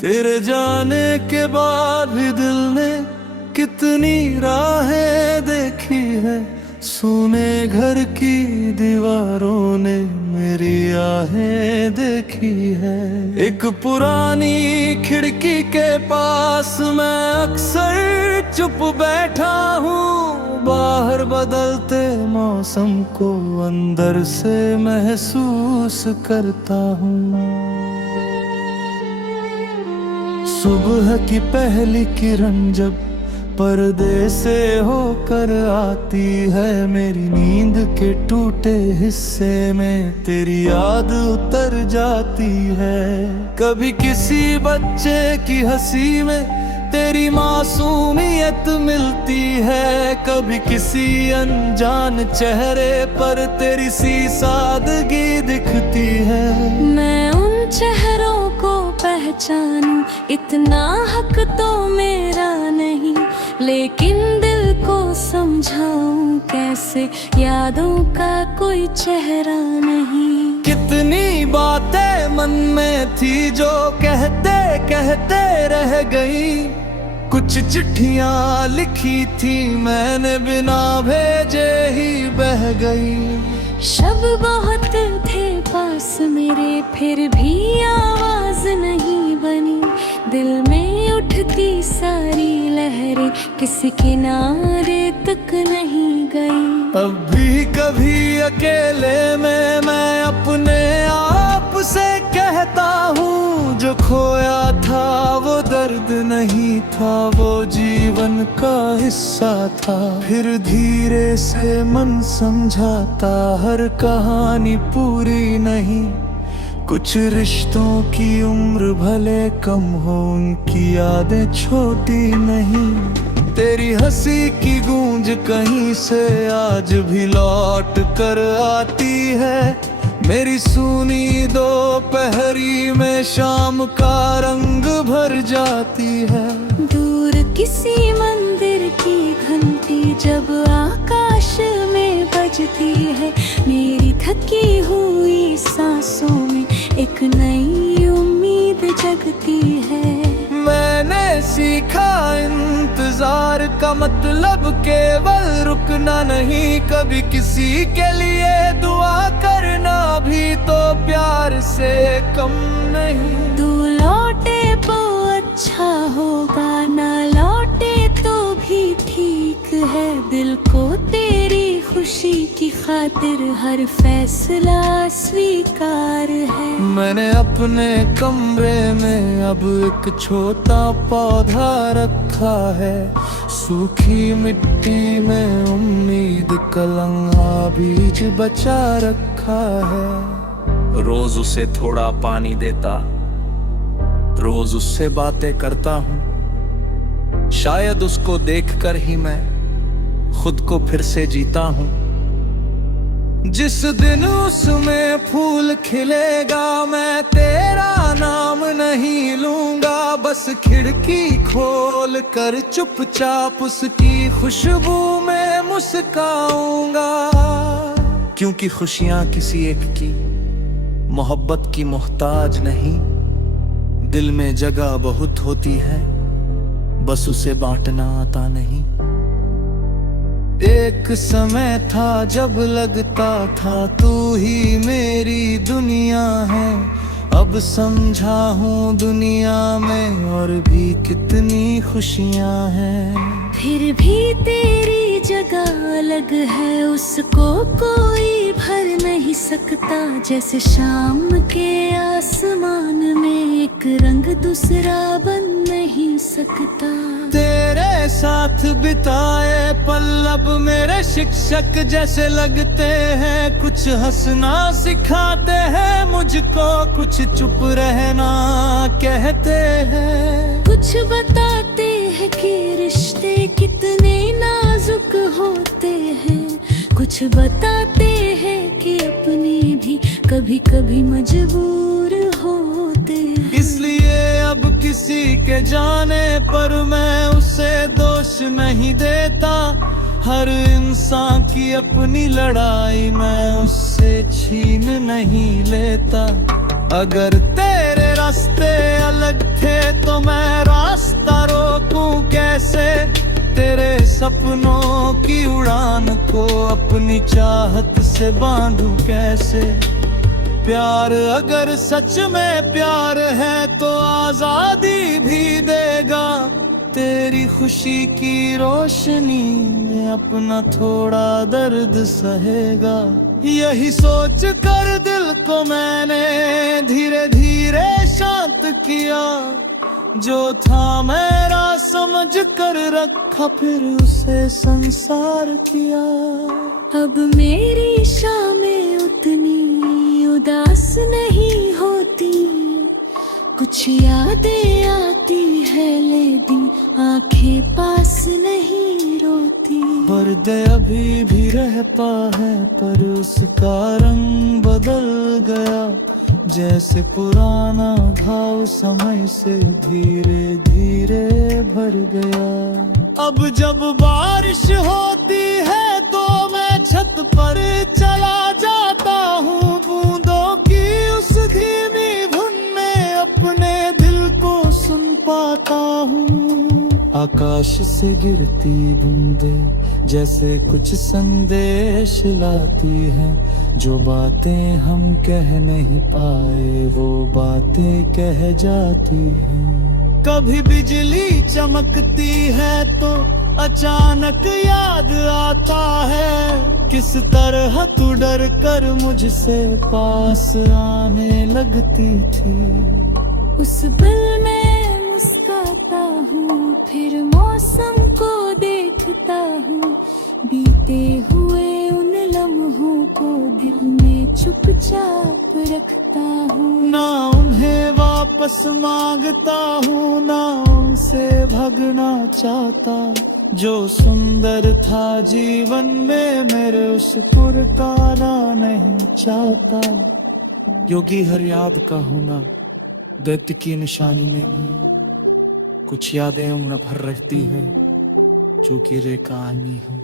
तेरे जाने के बाद भी दिल ने कितनी राहें देखी है। सोने घर की दीवारों ने मेरी आहें देखी है। एक पुरानी खिड़की के पास मैं अक्सर चुप बैठा हूँ। बाहर बदलते मौसम को अंदर से महसूस करता हूँ। सुबह की पहली किरण जब पर्दे से होकर आती है, मेरी नींद के टूटे हिस्से में तेरी याद उतर जाती है। कभी किसी बच्चे की हंसी में तेरी मासूमियत मिलती है, कभी किसी अनजान चेहरे पर तेरी सी सादगी दिखती है। मैं उन चेहरों को पहचानूं इतना हक तो मेरा नहीं, लेकिन दिल को समझाऊं कैसे यादों का कोई चेहरा नहीं। कितनी बातें मन में थी जो कहते कहते रह गई। कुछ चिट्ठियां लिखी थी मैंने बिना भेजे ही बह गई। शब बहुत थे पास मेरे फिर भी आवाज नहीं बनी। दिल में उठती सारी लहरें किसी किनारे तक नहीं गई। अब भी कभी अकेले में मैं अपने आप से कहता हूँ, जो खोया था वो दर्द नहीं था, वो जीवन का हिस्सा था। फिर धीरे से मन समझाता हर कहानी पूरी नहीं। कुछ रिश्तों की उम्र भले कम हो, उनकी यादें छोटी नहीं। तेरी हंसी की गूंज कहीं से आज भी लौट कर आती है। मेरी सूनी दोपहरी में शाम का रंग भर जाती है। दूर किसी मंदिर की घंटी जब आकाश में बजती है, मेरी थकी हुई सांसों में एक नई उम्मीद जगती है। मैंने सीखा इंतजार का मतलब केवल रुकना नहीं, कभी किसी के लिए दुआ करना भी तो प्यार से कम नहीं। तू लौटे तो अच्छा होगा, ना लौटे तो भी ठीक है। दिल को तेरी खुशी की खातिर हर फैसला स्वीकार है। मैंने अपने कमरे में अब एक छोटा पौधा रखा है। सूखी मिट्टी में उम्मीद कलंगा बीज बचा रखा है। रोज उसे थोड़ा पानी देता, रोज उससे बातें करता हूँ। शायद उसको देखकर ही मैं खुद को फिर से जीता हूँ। जिस दिन उसमें फूल खिलेगा मैं तेरा नाम नहीं लूंगा, बस खिड़की खोल कर चुपचाप उसकी खुशबू में मुस्काऊंगा। क्योंकि खुशियां किसी एक की मोहब्बत की मोहताज नहीं। दिल में जगह बहुत होती है, बस उसे बांटना आता नहीं। एक समय था जब लगता था तू ही मेरी दुनिया है। अब समझा हूँ दुनिया में और भी कितनी खुशियाँ हैं। फिर भी तेरी जगह अलग है, उसको कोई भर नहीं सकता। जैसे शाम के आसमान में एक रंग दूसरा बन नहीं सकता। तेरे साथ बिताए पल अब मेरे शिक्षक जैसे लगते हैं। कुछ हंसना सिखाते हैं मुझको, कुछ चुप रहना कहते हैं। कुछ बताते हैं कि रिश्ते कितने नाजुक होते हैं। कुछ बताते हैं कि अपने भी कभी कभी मजबूर होते हैं। इसलिए अब किसी के जाने पर मैं उसे दोष नहीं देता। हर इंसान की अपनी लड़ाई मैं उससे छीन नहीं लेता। अगर तेरे रास्ते अलग थे तो मैं रास्ता रोकूं कैसे, तेरे सपनों की उड़ान को अपनी चाहत से बांधूं कैसे। प्यार अगर सच में प्यार है तो आजादी भी देगा, तेरी खुशी की रोशनी में अपना थोड़ा दर्द सहेगा। यही सोच कर दिल को मैंने धीरे धीरे शांत किया, जो था मेरा समझ कर रखा फिर उसे संसार किया। अब मेरी शामें उतनी उदास नहीं होती, कुछ यादें आती है लेकिन आंखें पास नहीं रोती। दर्द अभी भी रहता है पर उसका रंग बदल गया, जैसे पुराना घाव समय से धीरे धीरे भर गया। अब जब बारिश होती है तो मैं छत पर चला जाता हूँ, बूंदों की उस धीमी धुन में अपने दिल को सुन पाता हूँ। आकाश से गिरती बूंदें जैसे कुछ संदेश लाती हैं, जो बातें हम कह नहीं पाए वो बातें कह जाती हैं। कभी बिजली चमकती है तो अचानक याद आता है, किस तरह तू डर कर मुझसे पास आने लगती थी। उस पल में मुस्काता हूँ फिर मौसम को देखता हूँ, बीते हुए उन लम्हों को दिल में चुपचाप रखता हूँ। ना उन्हें वापस मांगता हूँ ना उनसे भगना चाहता, जो सुंदर था जीवन में मेरे उस पुरकारा नहीं चाहता। योगी हर याद का होना दैत्य की निशानी नहीं, कुछ यादें उम्र भर रहती है जो कि रे कहानी है।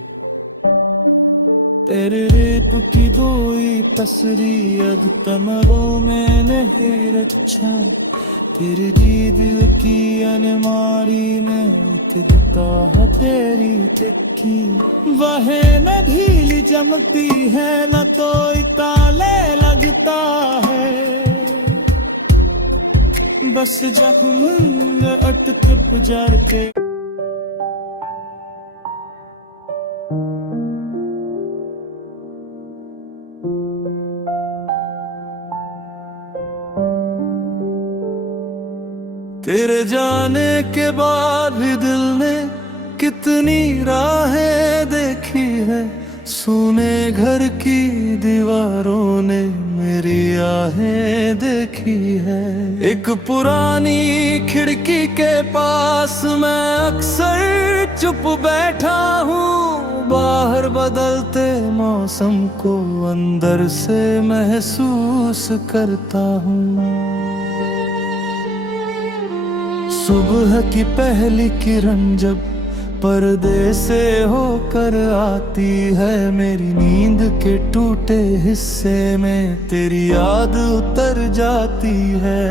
तेरे रेप की दोई तसरी अध तमरों में नहीं रक्षा, तेरी दिल की अलमारी में तिदता है तेरी टिक्की। वह न ढीली चमकती है न तो ताले लगता है, बस जब मंग अटक जार के। तेरे जाने के बाद भी दिल ने कितनी राहें देखी है, सुने घर की दीवारों ने मेरी आहें देखी है। एक पुरानी खिड़की के पास मैं अक्सर चुप बैठा हूँ, बाहर बदलते मौसम को अंदर से महसूस करता हूँ। सुबह की पहली किरण जब पर्दे से होकर आती है, मेरी नींद के टूटे हिस्से में तेरी याद उतर जाती है।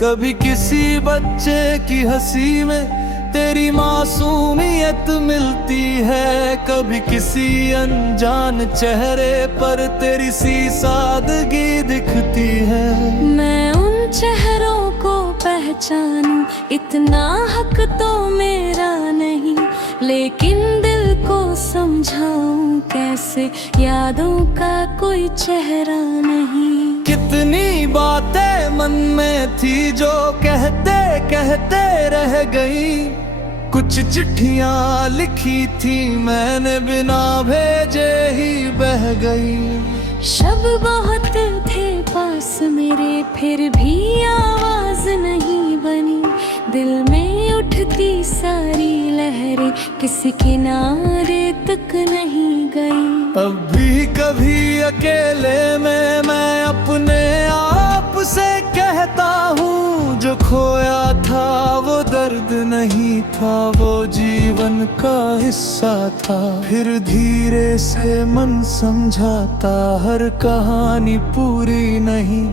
कभी किसी बच्चे की हंसी में तेरी मासूमियत मिलती है, कभी किसी अनजान चेहरे पर तेरी सी सादगी दिखती है। मैं उन चेहरों को पहचानूं इतना हक तो मेरा नहीं, लेकिन दिल को समझाऊं कैसे यादों का कोई चेहरा नहीं। कितनी बातें मन में थी जो कहते कहते रह गई, कुछ चिट्ठियां लिखी थी मैंने बिना भेजे ही बह गई। शब बहुत थे पास मेरे फिर भी आवाज नहीं बनी, दिल में उठती सारी लहरें किसी किनारे तक नहीं गई। अब भी कभी अकेले में मैं अपने आप से कहता हूँ, जो खोया था वो दर्द नहीं था, वो जीवन का हिस्सा था। फिर धीरे से मन समझाता हर कहानी पूरी नहीं,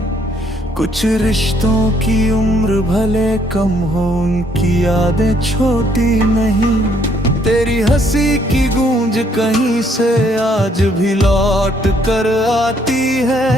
कुछ रिश्तों की उम्र भले कम हो, उनकी यादें छोटी नहीं। तेरी हंसी की गूंज कहीं से आज भी लौट कर आती है।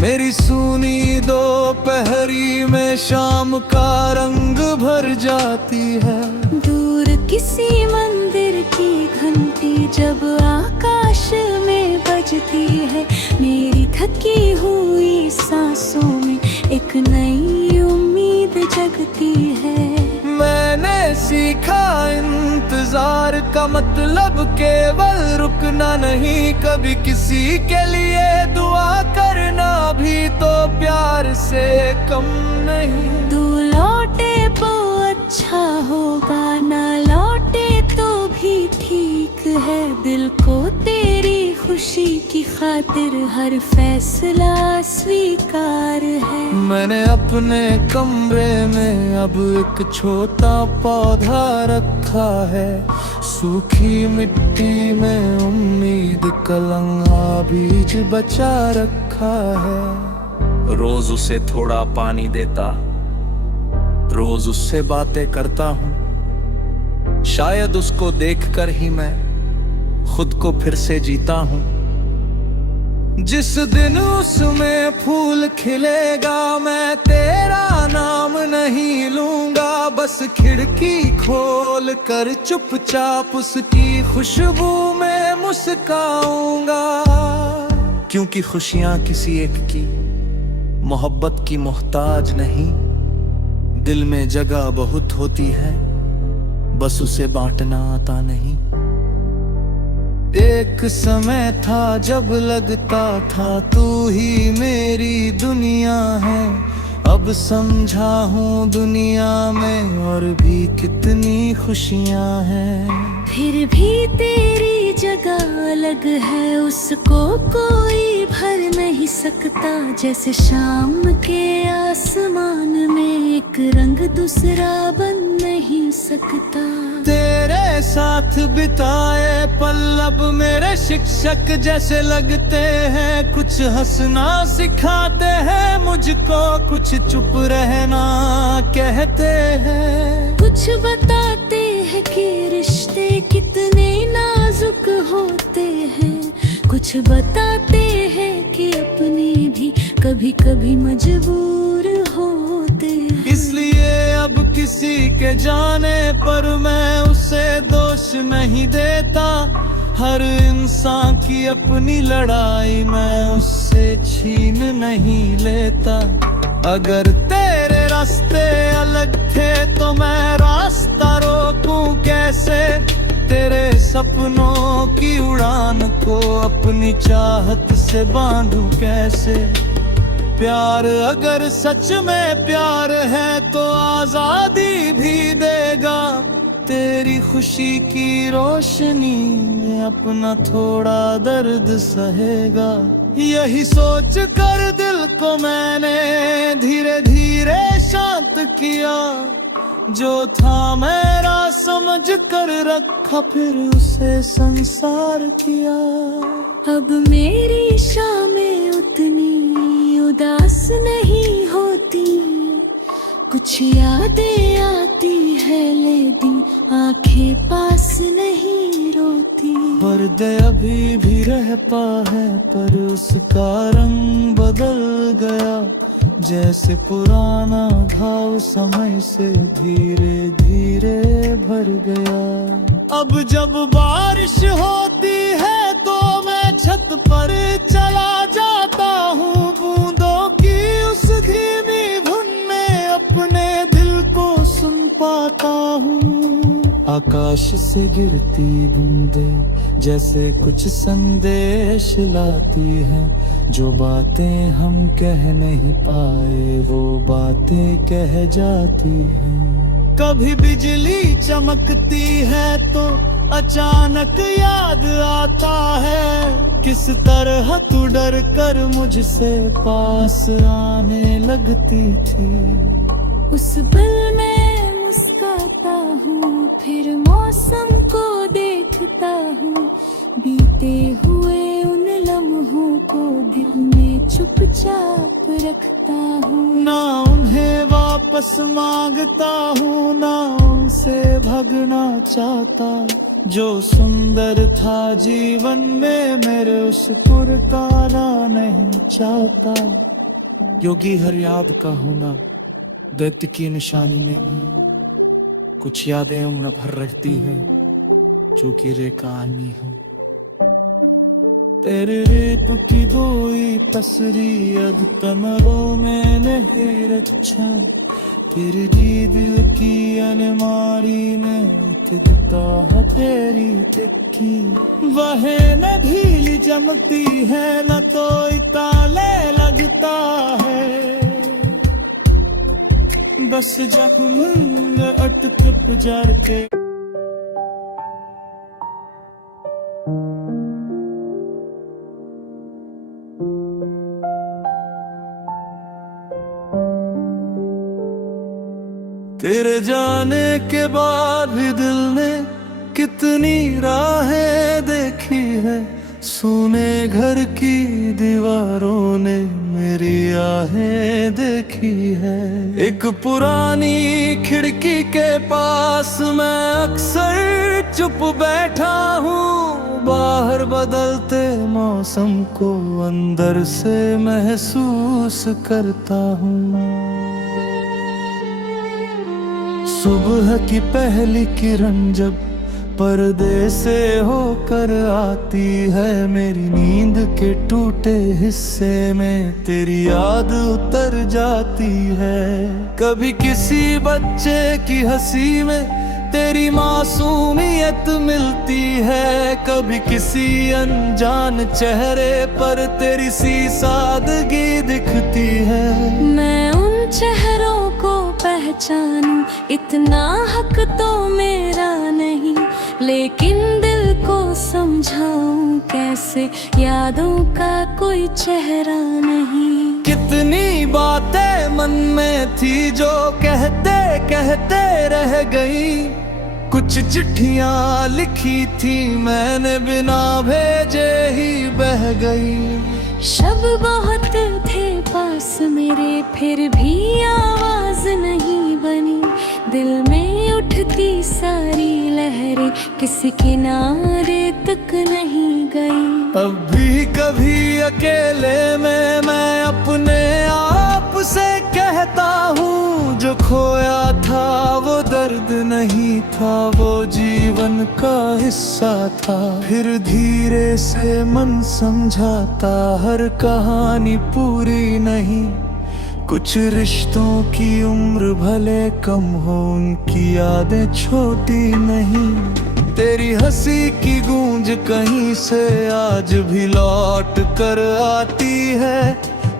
मेरी सूनी दोपहरी में शाम का रंग भर जाती है। दूर किसी मंदिर की घंटी जब आकाश में बजती है, मेरी थकी हुई सांसों में एक नई उम्मीद जगती है। मैंने सीखा इंतजार का मतलब केवल रुकना नहीं, कभी किसी के लिए दुआ करना भी तो प्यार से कम नहीं। तू लौटे तो अच्छा होगा, ना लौटे तो भी ठीक है। दिल को तेरी खुशी की खातिर हर फैसला स्वीकार है। मैंने अपने कमरे में अब एक छोटा पौधा रखा है। सूखी मिट्टी में उम्मीद कलंगा बीज बचा रखा है। रोज उसे थोड़ा पानी देता, रोज उससे बातें करता हूँ। शायद उसको देखकर ही मैं खुद को फिर से जीता हूँ। जिस दिन उसमें फूल खिलेगा मैं तेरा नाम नहीं लूंगा, बस खिड़की खोल कर चुपचाप उसकी खुशबू में मुस्काऊंगा। क्योंकि खुशियां किसी एक की मोहब्बत की मोहताज नहीं। दिल में जगह बहुत होती है, बस उसे बांटना आता नहीं। एक समय था जब लगता था तू ही मेरी दुनिया है। अब समझा हूँ दुनिया में और भी कितनी खुशियाँ हैं। फिर भी तेरी जगह अलग है, उसको कोई भर नहीं सकता। जैसे शाम के आसमान में एक रंग दूसरा बन नहीं सकता। तेरे साथ बिताए पल अब मेरे शिक्षक जैसे लगते हैं। कुछ हंसना सिखाते हैं मुझको, कुछ चुप रहना कहते हैं। कुछ बताते हैं कि रिश्ते कितने नाजुक होते हैं। कुछ बताते हैं कि अपने भी कभी कभी मजबूर होते हैं। इसलिए अब किसी के जाने पर मैं उसे दोष नहीं देता। हर इंसान की अपनी लड़ाई मैं उससे छीन नहीं लेता। अगर तेरे रास्ते अलग थे तो मैं रास्ता रोकूं कैसे? तेरे सपनों की उड़ान को अपनी चाहत से बांधूं कैसे? प्यार अगर सच में प्यार है तो आजादी भी देगा। तेरी खुशी की रोशनी में अपना थोड़ा दर्द सहेगा। यही सोच कर दिल को मैंने धीरे धीरे शांत किया। जो था मेरा समझ कर रखा, फिर उसे संसार किया। अब मेरी शामें उतनी उदास नहीं होती। कुछ यादें आती है लेकिन आंखें पास नहीं रोती। पर्द अभी भी रहता है पर उसका रंग बदल गया। जैसे पुराना घाव समय से धीरे धीरे भर गया। अब जब बारिश होती है तो मैं छत पर चला जाता हूँ। बूंदों की उस धीमी धुन में अपने दिल को सुन पाता हूँ। आकाश से गिरती बूंदें जैसे कुछ संदेश लाती हैं। जो बातें हम कह नहीं पाए वो बातें कह जाती हैं। कभी बिजली चमकती है तो अचानक याद आता है। किस तरह तू डर कर मुझसे पास आने लगती थी। उस पल में मुस्काता हूँ, फिर मौसम को देखता हूँ। बीते हुए उन लम्हों को दिल में चुपचाप रखता हूँ। ना उन्हें वापस मांगता हूँ, ना उनसे भगना चाहता। जो सुंदर था जीवन में मेरे, उसको तारा नहीं चाहता। योगी हर याद का होना दैत्य की निशानी नहीं। कुछ यादें उम्र भर रहती है जो कि रे कहानी है। तेरे रेप की दोई तसरी अध तमरों में नहीं रक्षा। तेरी दिल की अलमारी में दिखता है तेरी टिक्की। वह न ढीली जमती है, न तो ताले लगता है। बस जब मंग अटक जार के तेरे जाने के बाद भी दिल ने कितनी राहें देखी है। सूने घर की दीवारों ने मेरी आहें देखी है। एक पुरानी खिड़की के पास मैं अक्सर चुप बैठा हूँ। बाहर बदलते मौसम को अंदर से महसूस करता हूँ। सुबह की पहली किरण जब पर्दे से होकर आती है, मेरी नींद के टूटे हिस्से में तेरी याद उतर जाती है। कभी किसी बच्चे की हंसी में तेरी मासूमियत मिलती है। कभी किसी अनजान चेहरे पर तेरी सी सादगी दिखती है। मैं उन चेहरों को पहचानूं, इतना हक तो मेरा नहीं, लेकिन दिल को समझाऊं कैसे, यादों का कोई चेहरा नहीं। कितनी बातें मन में थी जो कहते कहते रह गई। कुछ चिट्ठियां लिखी थी मैंने बिना भेजे ही बह गई। शब बहुत थे पास मेरे, फिर भी आवाज नहीं बनी। दिल में उठती सारी लहरें किसी किनारे तक नहीं गई। अब भी कभी अकेले में मैं अपने आप से कहता हूँ, जो खोया था वो दर्द नहीं था, वो जीवन का हिस्सा था। फिर धीरे से मन समझाता हर कहानी पूरी नहीं। कुछ रिश्तों की उम्र भले कम हो, उनकी यादें छोटी नहीं। तेरी हंसी की गूंज कहीं से आज भी लौट कर आती है।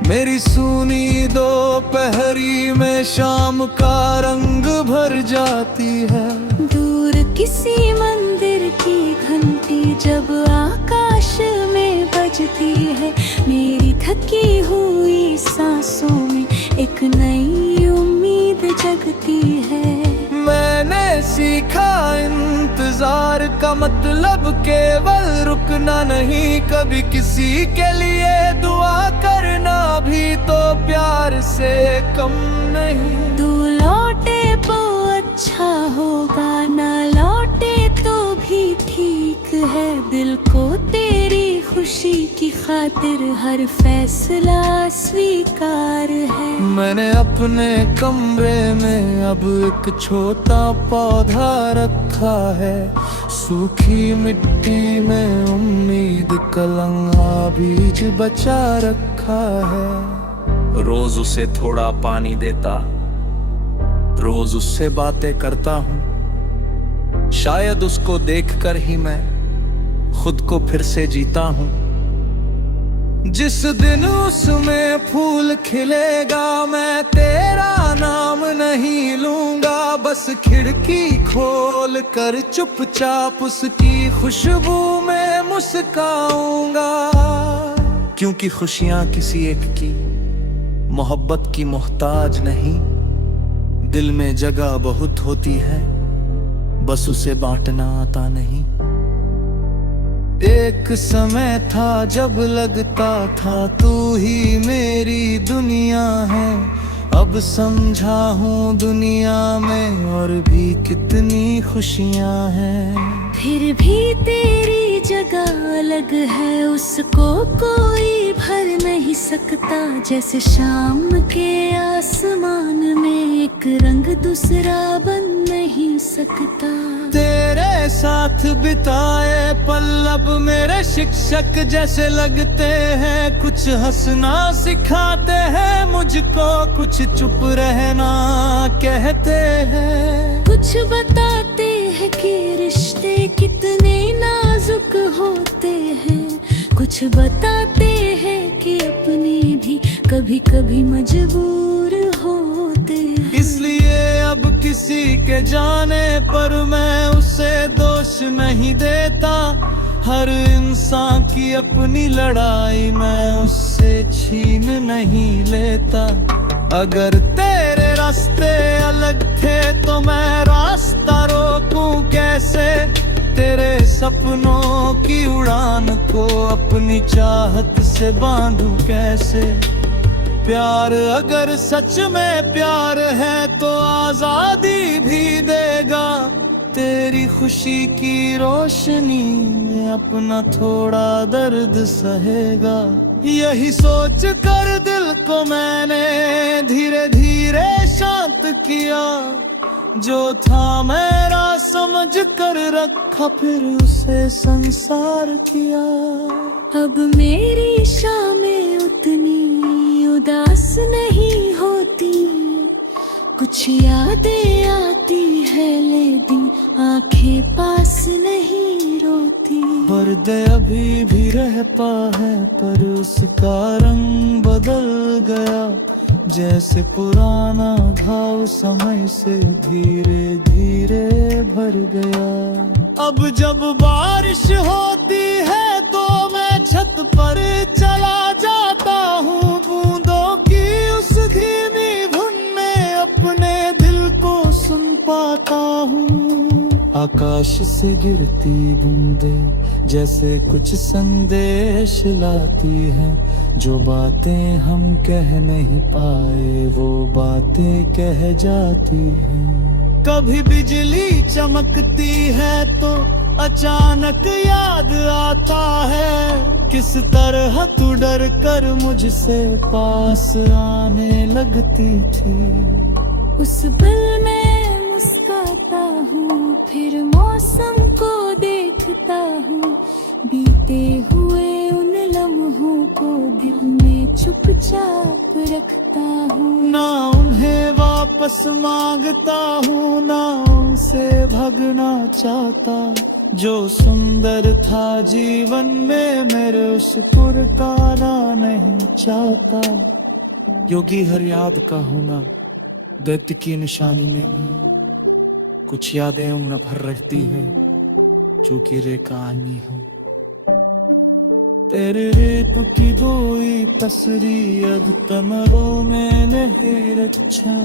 मेरी सूनी दोपहरी में शाम का रंग भर जाती है। दूर किसी मंदिर की घंटी जब आकाश में बजती है, मेरी थकी हुई सांसों में एक नई उम्मीद जगती है। मैंने सीखा इंतजार का मतलब केवल रुकना नहीं, कभी किसी के लिए दुआ करना भी तो प्यार से कम नहीं। तू लौटे तो अच्छा होगा, ना लौटे तो भी ठीक है। दिल को तेरी खुशी की खातिर हर फैसला स्वीकार है। मैंने अपने कमरे में अब एक छोटा पौधा रखा है। सूखी मिट्टी में उम्मीद कलंगा बीज बचा रखा है। रोज उसे थोड़ा पानी देता, रोज उससे बातें करता हूँ। शायद उसको देखकर ही मैं खुद को फिर से जीता हूँ। जिस दिन उसमें फूल खिलेगा मैं तेरा नाम नहीं लूंगा। बस खिड़की खोल कर चुपचाप उसकी खुशबू में मुस्काऊंगा। क्योंकि खुशियां किसी एक की मोहब्बत की मोहताज नहीं। दिल में जगह बहुत होती है, बस उसे बांटना आता नहीं। एक समय था जब लगता था तू ही मेरी दुनिया है। अब समझा हूँ दुनिया में और भी कितनी खुशियाँ हैं। फिर भी तेरी जगह अलग है, उसको कोई भर नहीं सकता। जैसे शाम के आसमान में एक रंग दूसरा बन नहीं सकता। तेरे साथ बिताए पल अब मेरे शिक्षक जैसे लगते हैं। कुछ हंसना सिखाते हैं मुझको, कुछ चुप रहना कहते हैं। कुछ बताते हैं कि रिश्ते कितने नाजुक होते हैं। कुछ बताते हैं कि अपने भी कभी कभी मजबूर होते हैं। इसलिए अब किसी के जाने पर मैं उसे दोष नहीं देता। हर इंसान की अपनी लड़ाई मैं उससे छीन नहीं लेता। अगर तेरे रास्ते अलग थे तो मैं रास्ता रोकूं कैसे? तेरे सपनों की उड़ान को अपनी चाहत से बांधूं कैसे? प्यार अगर सच में प्यार है तो आजादी भी देगा। तेरी खुशी की रोशनी में अपना थोड़ा दर्द सहेगा। यही सोच कर दिल को मैंने धीरे धीरे शांत किया। जो था मेरा समझ कर रखा, फिर उसे संसार किया। अब मेरी शामें उतनी उदास नहीं होती। कुछ यादें आती है लेकिन आंखें पास नहीं रोती। दर्द अभी भी रहता है पर उसका रंग बदल गया। जैसे पुराना घाव समय से धीरे धीरे भर गया। अब जब बारिश होती है तो मैं छत पर चला जाता हूँ। बूंदों की उस धीमी धुन में अपने दिल को सुन पाता हूँ। आकाश से गिरती बूंदें जैसे कुछ संदेश लाती हैं। जो बातें हम कह नहीं पाए वो बातें कह जाती हैं। कभी बिजली चमकती है तो अचानक याद आता है किस तरह तू डर कर मुझसे पास आने लगती थी। उस पल में मुस्काता हूँ, फिर मौसम को देखता हूँ। बीते हुए उन लम्हों को दिल में चुपचाप रखता हूँ। ना उन्हें वापस मांगता हूँ, ना उनसे भगना चाहता। जो सुंदर था जीवन में मेरे उसको रुकाना नहीं चाहता। योगी हर याद का होना दैत्य की निशानी नहीं। कुछ यादें उम्र भर रहती है जो कि रे कहानी हो। तेरे रेप की दोई तसरी अध तमरों में नहीं रक्षा।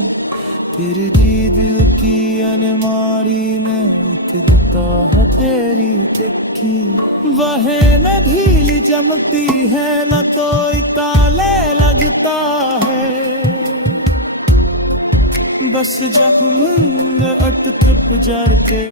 तेरी दिल की अलमारी में दिखता है तेरी टिक्की। वह न ढीली जमती है न तो ताले लगता है। बस जब मुंग अट ट्रिप जार के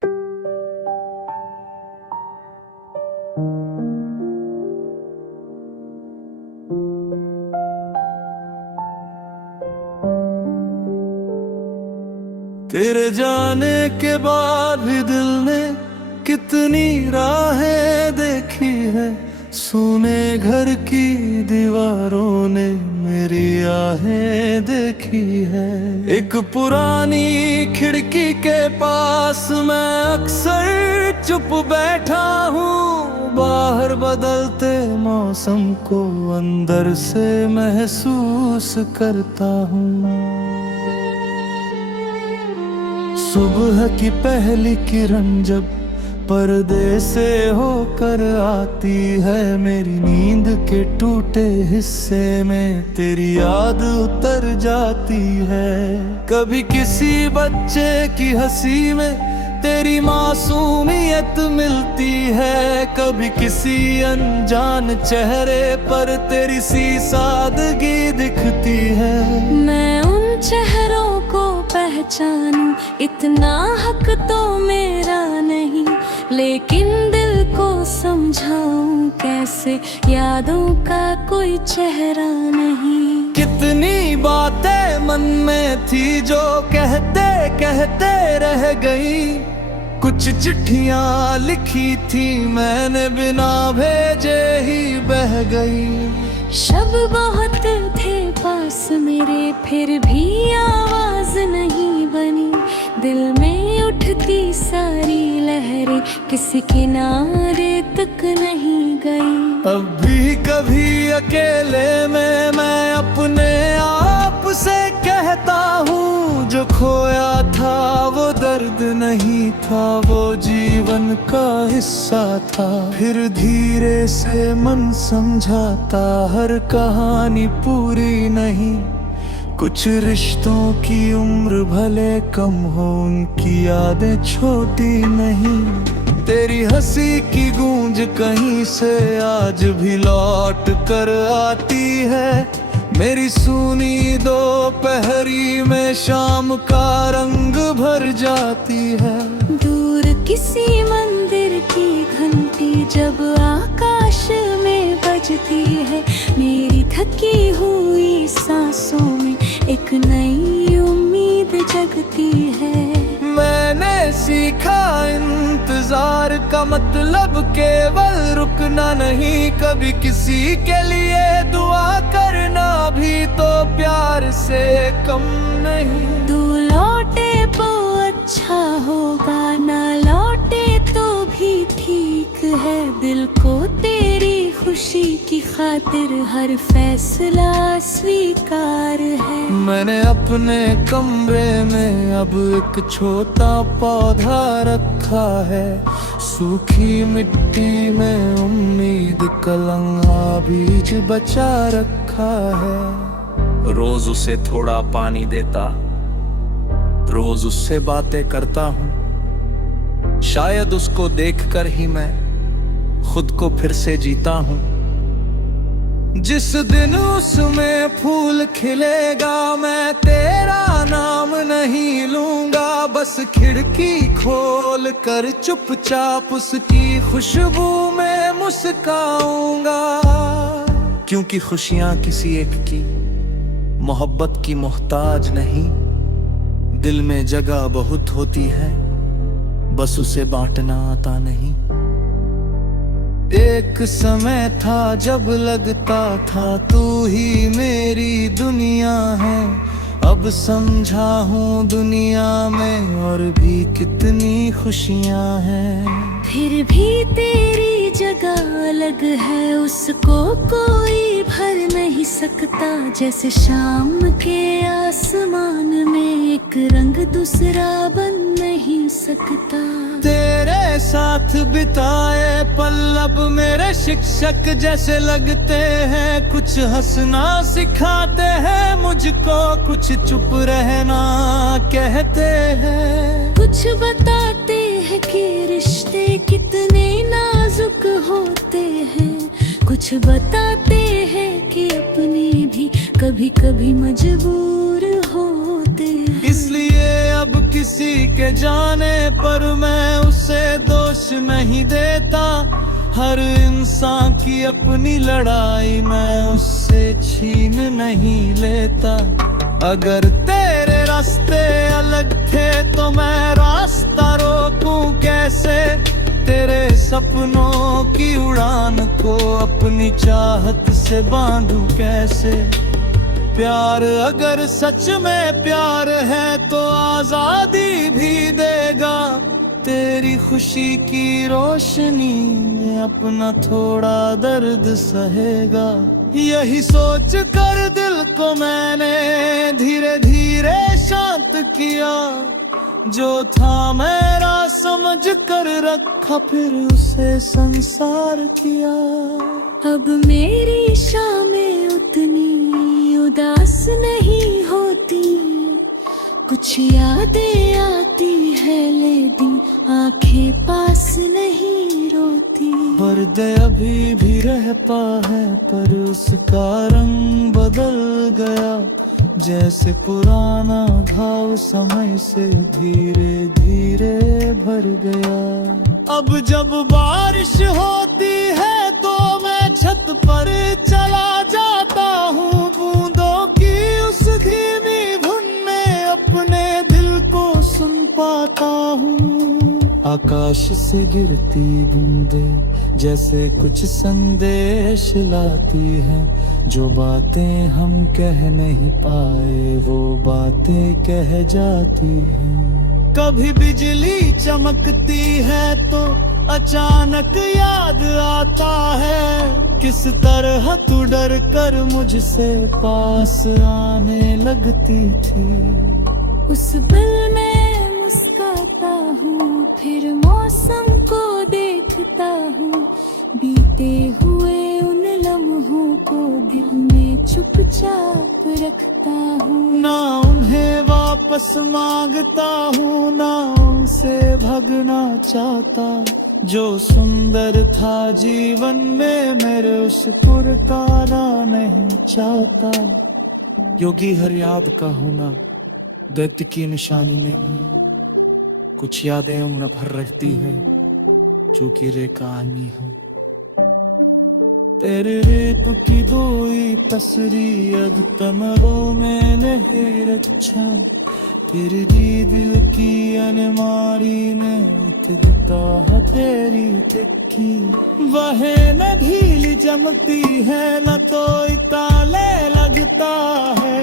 तेरे जाने के बाद भी दिल ने कितनी राहें देखी है। सोने घर की दीवारों ने मेरी आहें देखी है। एक पुरानी खिड़की के पास मैं अक्सर चुप बैठा हूँ। बाहर बदलते मौसम को अंदर से महसूस करता हूँ। सुबह की पहली किरण जब पर्दे से होकर आती है, मेरी नींद के टूटे हिस्से में तेरी याद उतर जाती है। कभी किसी बच्चे की हंसी में, तेरी मासूमियत मिलती है कभी किसी अनजान चेहरे पर, तेरी सी सादगी दिखती है। मैं उन चेहरों को पहचानूं, इतना हक तो मेरा नहीं, लेकिन दिल को समझाऊं कैसे, यादों का कोई चेहरा नहीं। कितनी बातें मन में थी जो कहते कहते रह गई, कुछ चिट्ठियां लिखी थी मैंने बिना भेजे ही बह गई। शब बहुत थे पास मेरे, फिर भी आवाज नहीं बनी, दिल में उठती सारी लहरें किसी किनारे तक नहीं गई। अब भी कभी अकेले में मैं अपने आप से कहता हूँ, जो खोया था वो दर्द नहीं था, वो जीवन का हिस्सा था। फिर धीरे से मन समझाता हर कहानी पूरी नहीं, कुछ रिश्तों की उम्र भले कम हो, उनकी यादें छोटी नहीं। तेरी हंसी की गूंज कहीं से आज भी लौट कर आती है, मेरी सूनी दोपहरी में शाम का रंग भर जाती है। दूर किसी मंदिर की घंटी जब आकाश में बजती है, मेरी थकी हुई सांसों में एक नई उम्मीद जगती है। मैंने सीखा इंतजार का मतलब केवल रुकना नहीं, कभी किसी के लिए दुआ करना भी तो प्यार से कम नहीं। तू लौटे तो अच्छा होगा, ना लौटे तो भी ठीक है, दिल को तेरी खुशी की खातिर हर फैसला स्वीकार है। मैंने अपने कमरे में अब एक छोटा पौधा रखा है, सूखी मिट्टी में उम्मीद कलंगा बीज बचा रखा है। रोज उसे थोड़ा पानी देता, रोज उससे बातें करता हूँ, शायद उसको देखकर ही मैं खुद को फिर से जीता हूँ। जिस दिन उसमें फूल खिलेगा मैं तेरा नाम नहीं लूंगा, बस खिड़की खोल कर चुपचाप उसकी खुशबू में मुस्काऊंगा। क्योंकि खुशियां किसी एक की मोहब्बत की मोहताज नहीं, दिल में जगह बहुत होती है, बस उसे बांटना आता नहीं। एक समय था जब लगता था तू ही मेरी दुनिया है, अब समझा हूँ दुनिया में और भी कितनी खुशियाँ हैं। फिर भी तेरी जगह अलग है, उसको कोई भर नहीं सकता, जैसे शाम के आसमान में एक रंग दूसरा बन नहीं सकता। तेरे साथ बिताए पल अब मेरे शिक्षक जैसे लगते हैं, कुछ हंसना सिखाते हैं मुझको, कुछ चुप रहना कहते हैं। कुछ बताते हैं कि रिश्ते कितने नाजुक होते हैं, कुछ बताते हैं कि अपने भी कभी कभी मजबूर होते हैं। इसलिए अब किसी के जाने पर मैं उसे दोष नहीं देता, हर इंसान की अपनी लड़ाई मैं उससे छीन नहीं लेता। अगर तेरे रास्ते अलग थे तो मैं रास्ता रोकूं कैसे, तेरे सपनों की उड़ान को अपनी चाहत से बांधूं कैसे। प्यार अगर सच में प्यार है तो आजादी भी देगा, तेरी खुशी की रोशनी में अपना थोड़ा दर्द सहेगा। यही सोच कर दिल को मैंने धीरे धीरे शांत किया, जो था मेरा समझ कर रखा फिर उसे संसार किया। अब मेरी शामें उतनी उदास नहीं होती, कुछ यादें आती है लेकिन आंखें पास नहीं रोती। पर्दे अभी भी रहता है पर उसका रंग बदल गया, जैसे पुराना घाव समय से धीरे धीरे भर गया। अब जब बारिश होती है तो मैं छत पर चला जाता हूँ, बूंदों की उस धीमी धुन में अपने दिल को सुन पाता हूँ। आकाश से गिरती बूंदें जैसे कुछ संदेश लाती हैं, जो बातें हम कह नहीं पाए वो बातें कह जाती हैं। कभी बिजली चमकती है तो अचानक याद आता है, किस तरह तू डर कर मुझसे पास आने लगती थी। उस पल में मुस्काता हूँ, फिर मौसम को देखता हूँ, बीते हुए उन लम्हों को दिल में चुपचाप रखता हूँ। ना उन्हें वापस मांगता हूँ, ना उनसे भगना चाहता, जो सुंदर था जीवन में मेरे उसको रुकाना नहीं चाहता। योगी हर याद का होना दैत्य की निशानी नहीं, कुछ यादें उम्र भर रहती है जो कि रे कहानी है। तेरे रेप की दोई तसरी अद तमरो में नहीं रक्षा, तेरी दिल की अलमारी में दिखता है तेरी तिक्की। वह न ढीली जमती है न तो ताले लगता है,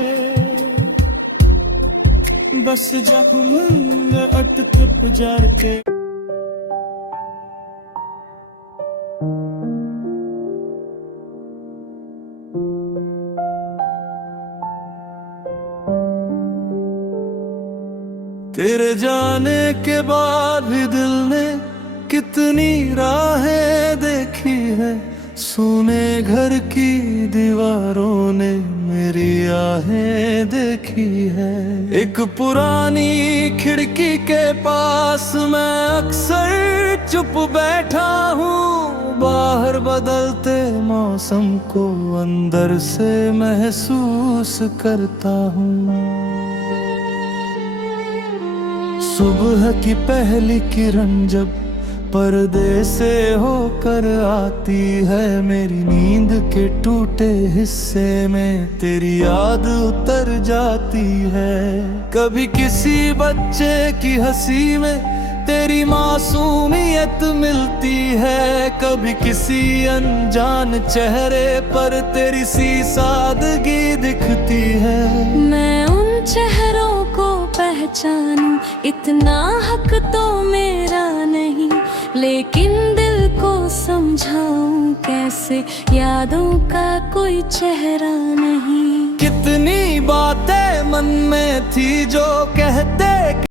बस जख्म अट चुप जार के। तेरे जाने के बाद भी दिल ने कितनी राहें देखी है, सोने घर की दीवारों ने मेरी आहें देखी है। एक पुरानी खिड़की के पास मैं अक्सर चुप बैठा हूँ, बाहर बदलते मौसम को अंदर से महसूस करता हूँ। सुबह की पहली किरण जब पर्दे से होकर आती है, मेरी नींद के टूटे हिस्से में तेरी याद उतर जाती है। कभी किसी बच्चे की हंसी में तेरी मासूमियत मिलती है, कभी किसी अनजान चेहरे पर तेरी सी सादगी दिखती है। मैं उन चेहरों को पहचानूं इतना हक तो मेरा नहीं, लेकिन दिल को समझाऊं कैसे यादों का कोई चेहरा नहीं। कितनी बातें मन में थी जो कहते